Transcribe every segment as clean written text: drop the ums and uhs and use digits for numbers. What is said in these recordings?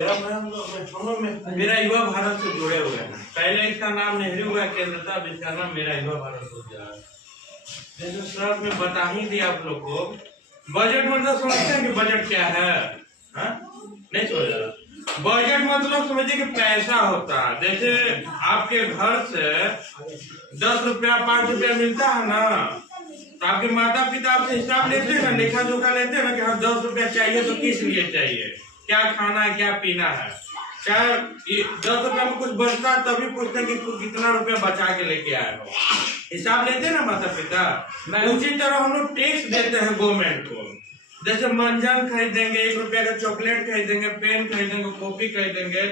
मेरा युवा भारत से जुड़े हुए हैं। पहले इसका नाम नेहरू युवा केंद्र था, अब इसका नाम मेरा युवा भारत हो गया। जैसे सर में बता ही दिया आप लोग को, बजट मतलब समझते हैं कि बजट क्या है? हा? नहीं समझ। बजट मतलब समझिए कि पैसा होता है। जैसे आपके घर से 10 रुपया 5 रुपया मिलता है ना, तो आपके माता पिता आपसे हिसाब लेते हैं ना, लेखा जोखा लेते हैं ना कि हाँ 10 रुपया चाहिए तो किस लिए चाहिए, क्या खाना है क्या पीना है। चाहे 10 रुपया में कुछ बचता है तभी पूछते हैं कि कितना रुपया बचा के लेके आए हो। हिसाब लेते हैं ना माता पिता। उसी तरह हम लोग टैक्स देते हैं गवर्नमेंट को। जैसे मंजन खरीदेंगे, 1 रुपया का चॉकलेट खरीदेंगे, पेन खरीदेंगे, कॉपी खरीदेंगे,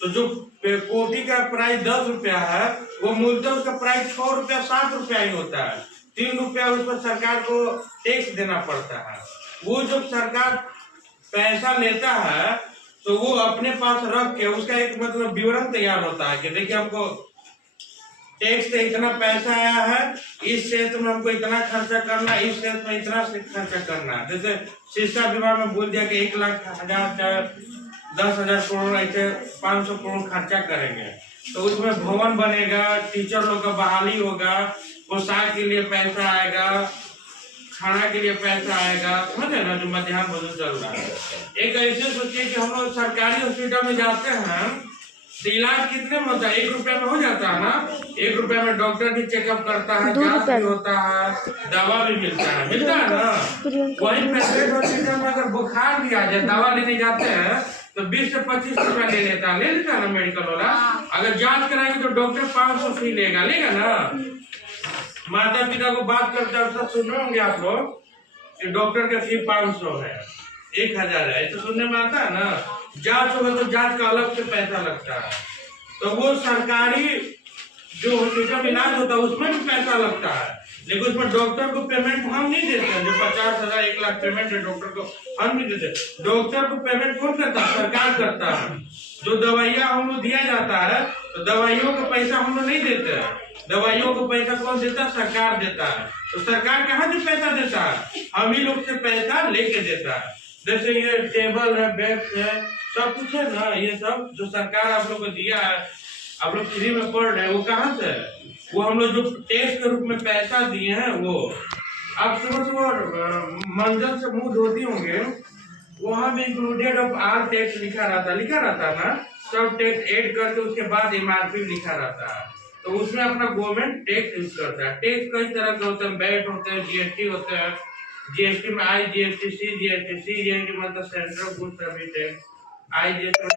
तो जो कॉपी का प्राइस 10 रुपया है वो मूलतः उसका प्राइस 6 रुपया 7 रुपया ही होता है। 3 रुपया उस पर सरकार को टैक्स देना पड़ता है। वो जो सरकार पैसा लेता है तो वो अपने पास रख के उसका एक मतलब विवरण तैयार होता है कि देखिए हमको टैक्स से इतना पैसा आया है, इस क्षेत्र में हमको इतना खर्चा करना, इस क्षेत्र में इतना खर्चा करना। जैसे शिक्षा विभाग में बोल दिया कि 1,00,000 10,000 करोड़ ऐसे 500 करोड़ खर्चा करेंगे, तो उसमें भवन बनेगा, टीचर लोग का बहाली होगा, पोशाक के लिए पैसा आएगा, खाना के लिए पैसा आएगा, समझे ना, जो मध्याह्न भोजन चल रहा है। एक ऐसे सोचिए कि हम लोग सरकारी हॉस्पिटल में जाते हैं तो इलाज कितने में होता है? 1 रुपया में हो जाता है ना। 1 रुपया में डॉक्टर भी चेकअप करता है, जांच भी होता है, दवा भी मिलता है ना। वही प्राइवेट हॉस्पिटल में अगर बुखार भी आ जाए, दवा लेने जाते हैं तो 20 से 25 रुपया ले लेता है ना मेडिकल वाला। अगर जांच कराएंगे तो डॉक्टर 500 फी लेगा ना। माता पिता को बात करते हैं, सुन होंगे आप लोग कि डॉक्टर का फी 500 है, 1,000 है, तो सुनने में आता है ना। जांच होगा तो जांच का अलग से पैसा लगता है। तो वो सरकारी जो हॉस्पिटल में इलाज होता है उसमें भी पैसा लगता है, लेकिन उसमें डॉक्टर को पेमेंट हम नहीं देते हैं। जो 50,000 1 लाख पेमेंट है डॉक्टर को, हम नहीं देते। डॉक्टर को पेमेंट कौन करता है? सरकार करता है। जो दवाइयाँ हम लोग दिया जाता है तो दवाइयों का पैसा हम लोग नहीं देते हैं। दवाइयों को पैसा कौन देता है? सरकार देता है। तो सरकार कहाँ से पैसा देता है? हम ही लोग से पैसा लेके देता है। जैसे ये टेबल है, बेड है, सब कुछ है ना, ये सब जो सरकार आप लोग को दिया है, आप लोग फ्री में पढ़ रहे हैं, वो कहाँ से? वो हम लोग जो टैक्स के रूप में पैसा दिए हैं वो। आप सुबह सुबह मंजन से मुंह धोती होंगे, वहाँ भी इंक्लूडेड ऑफ आल टैक्स लिखा रहता ना, सब टैक्स ऐड करके उसके बाद MRP लिखा रहता है। तो उसमें अपना गवर्नमेंट टैक्स यूज करता है। टैक्स कई तरह के होते हैं, वैट होते हैं, GST होते हैं। GST में IGST, CGST मतलब central goods service tax, IGST